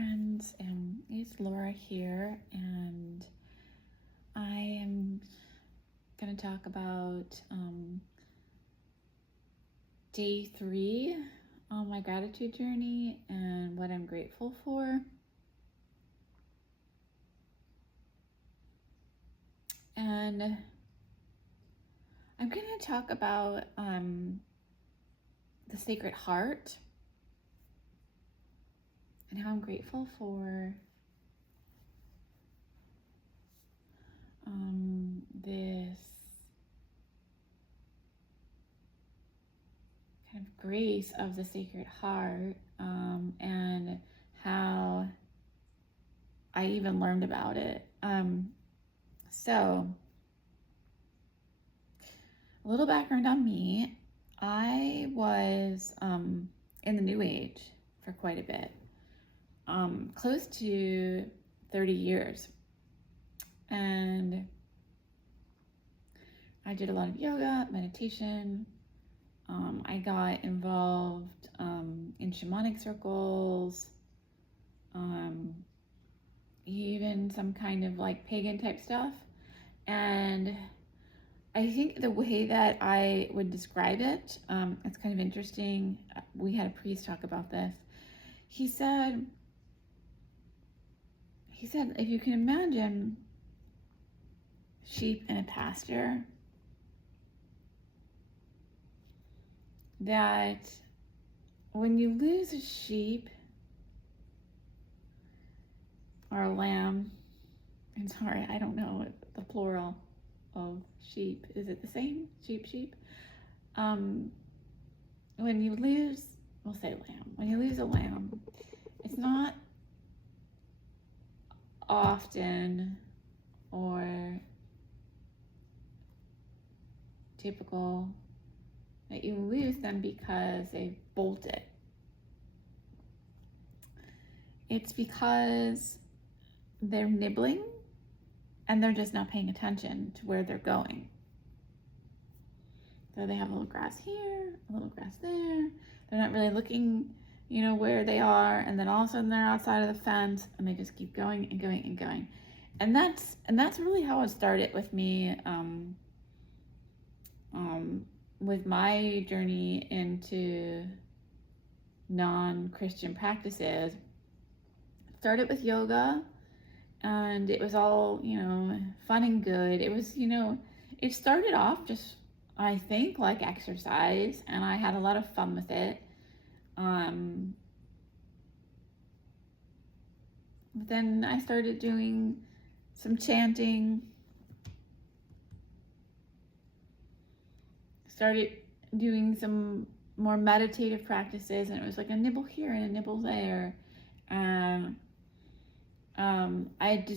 friends. It's Laura here, and I am going to talk about day 3 on my gratitude journey and what I'm grateful for. And I'm going to talk about the Sacred Heart and how I'm grateful for this kind of grace of the Sacred Heart, and how I even learned about it. So, a little background on me. I was in the New Age for quite a bit, close to 30 years. And I did a lot of yoga, meditation. I got involved in shamanic circles, even some kind of like pagan type stuff. And I think the way that I would describe it, it's kind of interesting. We had a priest talk about this. He said, if you can imagine sheep in a pasture, that when you lose a sheep or a lamb, I'm sorry, I don't know the plural of sheep. Is it the same? Sheep? When you lose, we'll say lamb. When you lose a lamb, it's not often or typical that you lose them because they bolted. It's because they're nibbling and they're just not paying attention to where they're going. So they have a little grass here, a little grass there. They're not really looking, where they are. And then all of a sudden they're outside of the fence and they just keep going and going and going. And that's really how it started with me, with my journey into non-Christian practices. It started with yoga, and it was all, fun and good. It was, it started off just, I think, like exercise, and I had a lot of fun with it. But then I started doing some chanting, started doing some more meditative practices, and it was like a nibble here and a nibble there.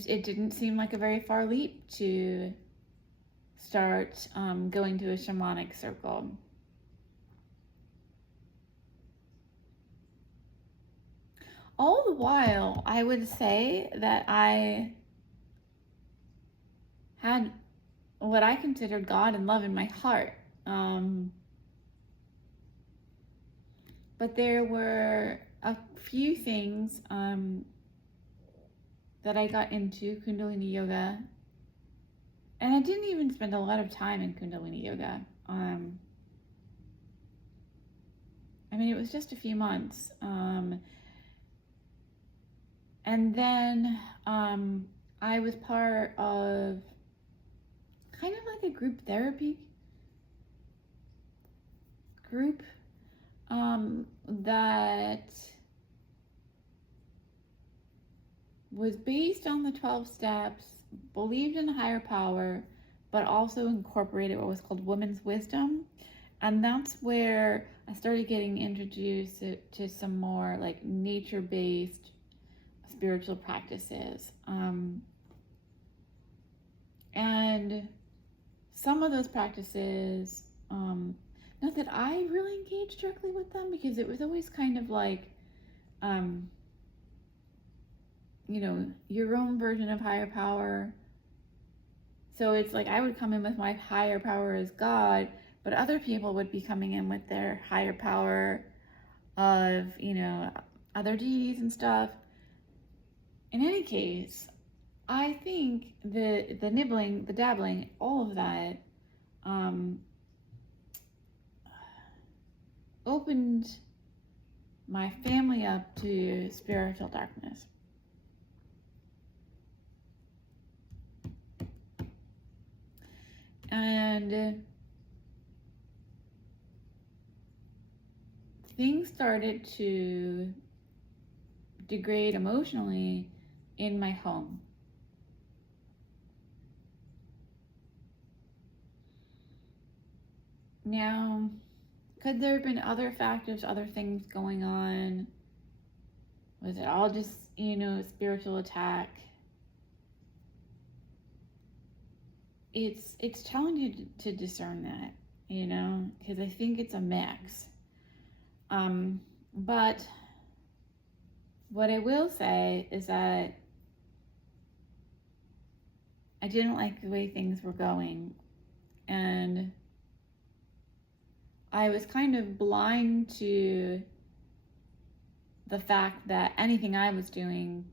It didn't seem like a very far leap to start going to a shamanic circle. All the while, I would say that I had what I considered God and love in my heart. But there were a few things that I got into Kundalini Yoga, and I didn't even spend a lot of time in Kundalini Yoga. It was just a few months. And then I was part of kind of like a group therapy group that was based on the 12 steps, believed in a higher power, but also incorporated what was called women's wisdom. And that's where I started getting introduced to some more like nature-based spiritual practices. And some of those practices, not that I really engaged directly with them, because it was always kind of like, your own version of higher power. So it's like I would come in with my higher power as God, but other people would be coming in with their higher power of, other deities and stuff. in any case, I think the nibbling, the dabbling, all of that opened my family up to spiritual darkness. And things started to degrade emotionally in my home. Now, could there have been other factors, other things going on? Was it all just, spiritual attack? It's challenging to discern that, because I think it's a mix. But what I will say is that I didn't like the way things were going, and I was kind of blind to the fact that anything I was doing,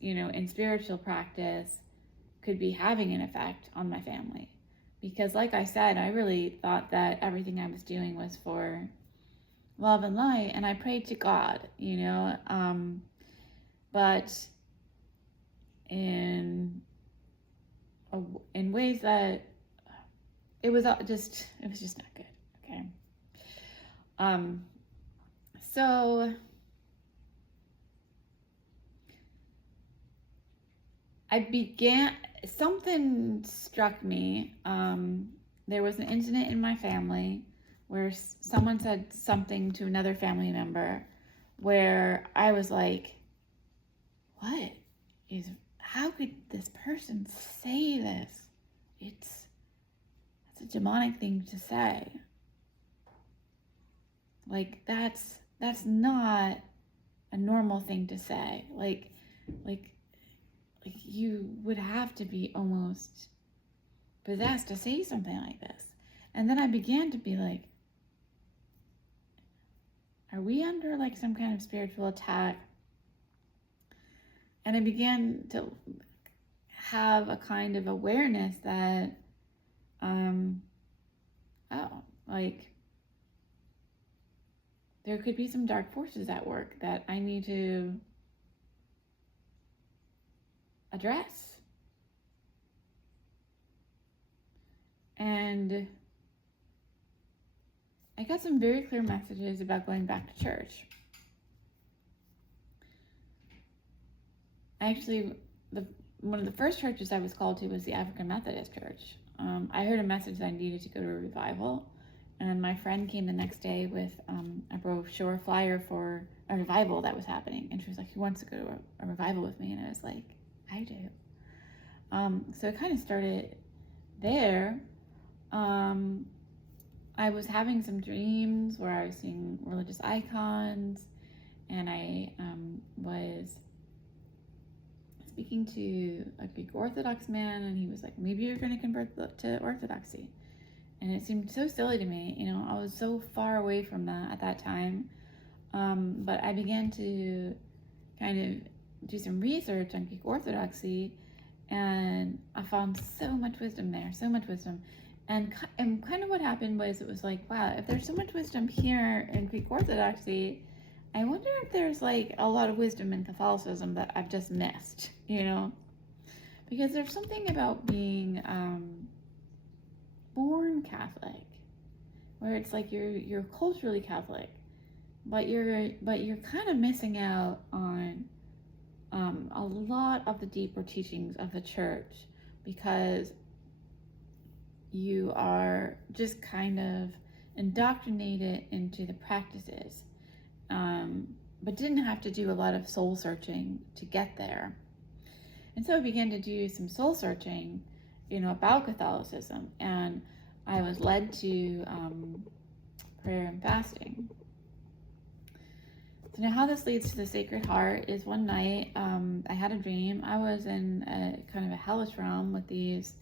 in spiritual practice could be having an effect on my family. Because like I said, I really thought that everything I was doing was for love and light, and I prayed to God, but in ways that it was just not good. Okay. So something struck me. There was an incident in my family where someone said something to another family member where I was like, how could this person say this? It's a demonic thing to say. Like, that's not a normal thing to say. Like you would have to be almost possessed to say something like this. And then I began to be like, are we under like some kind of spiritual attack? And I began to have a kind of awareness that, there could be some dark forces at work that I need to address. And I got some very clear messages about going back to church. Actually, one of the first churches I was called to was the African Methodist Church. I heard a message that I needed to go to a revival, and my friend came the next day with a brochure flyer for a revival that was happening, and she was like, "Who wants to go to a revival with me?" And I was like, "I do." So it kind of started there. I was having some dreams where I was seeing religious icons, and I was speaking to a Greek Orthodox man, and he was like, "Maybe you're going to convert to Orthodoxy." And it seemed so silly to me. I was so far away from that at that time. But I began to kind of do some research on Greek Orthodoxy, and I found so much wisdom there, so much wisdom. And kind of what happened was, it was like, wow, if there's so much wisdom here in Greek Orthodoxy, I wonder if there's like a lot of wisdom in Catholicism that I've just missed, because there's something about being born Catholic, where it's like you're culturally Catholic, but you're kind of missing out on a lot of the deeper teachings of the church, because you are just kind of indoctrinated into the practices, but didn't have to do a lot of soul searching to get there. And so I began to do some soul searching, about Catholicism, and I was led to prayer and fasting. So now how this leads to the Sacred Heart is, one night I had a dream. I was in a kind of a hellish realm with these,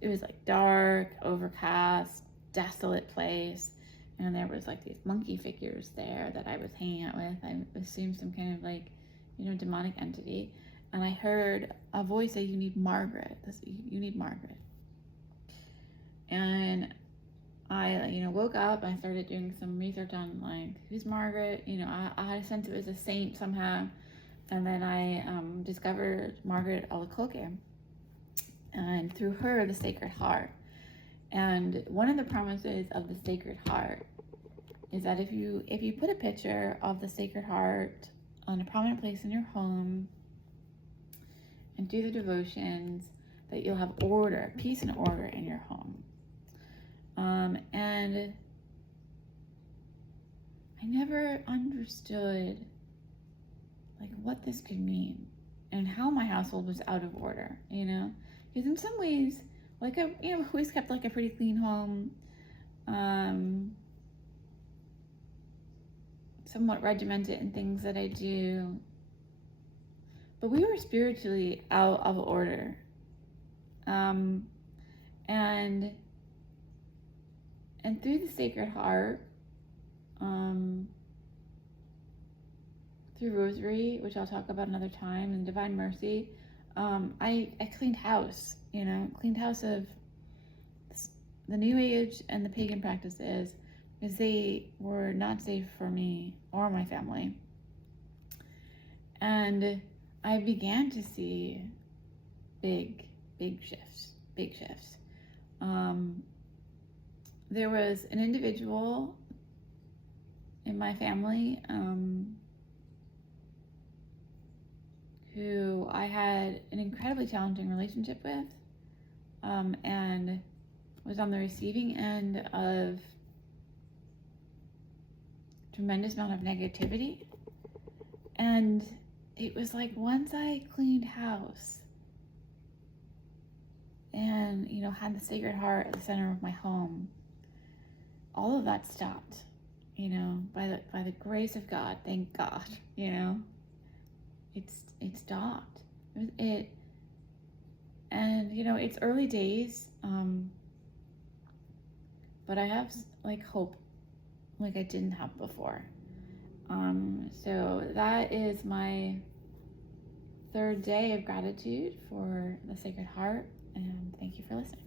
it was like dark, overcast, desolate place, and there was like these monkey figures there that I was hanging out with. I assumed some kind of like, demonic entity. and I heard a voice say, "You need Margaret. You need Margaret." And I, woke up and I started doing some research on like who's Margaret. I had a sense it was a saint somehow, and then I discovered Margaret Alacoque, and through her, the Sacred Heart. And one of the promises of the Sacred Heart is that if you put a picture of the Sacred Heart on a prominent place in your home and do the devotions, that you'll have order, peace and order in your home. And I never understood like what this could mean and how my household was out of order, because in some ways, like I've always kept like a pretty clean home, somewhat regimented in things that I do, but we were spiritually out of order, and through the Sacred Heart, through Rosary, which I'll talk about another time, and Divine Mercy, I cleaned house, cleaned house of the New Age and the pagan practices, because they were not safe for me or my family. And I began to see big shifts. There was an individual in my family who I had an incredibly challenging relationship with, and was on the receiving end of tremendous amount of negativity. And it was like once I cleaned house and had the Sacred Heart at the center of my home, all of that stopped, by the grace of God. Thank God, it stopped. And it's early days, but I have like hope like I didn't have before. So that is my third day of gratitude for the Sacred Heart, and thank you for listening.